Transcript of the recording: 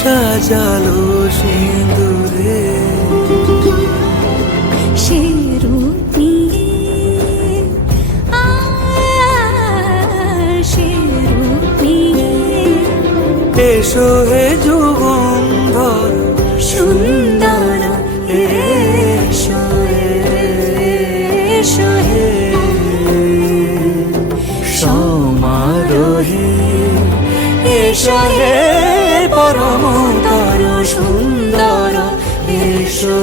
সাজালো সিঁদুরে সে রূপ নিয়ে সে রূপ নিয়ে এসো হে যুগন্ধর সুন্দর এসো এসো হে সমারোহে এসো হে পরমতর সুন্দর এসো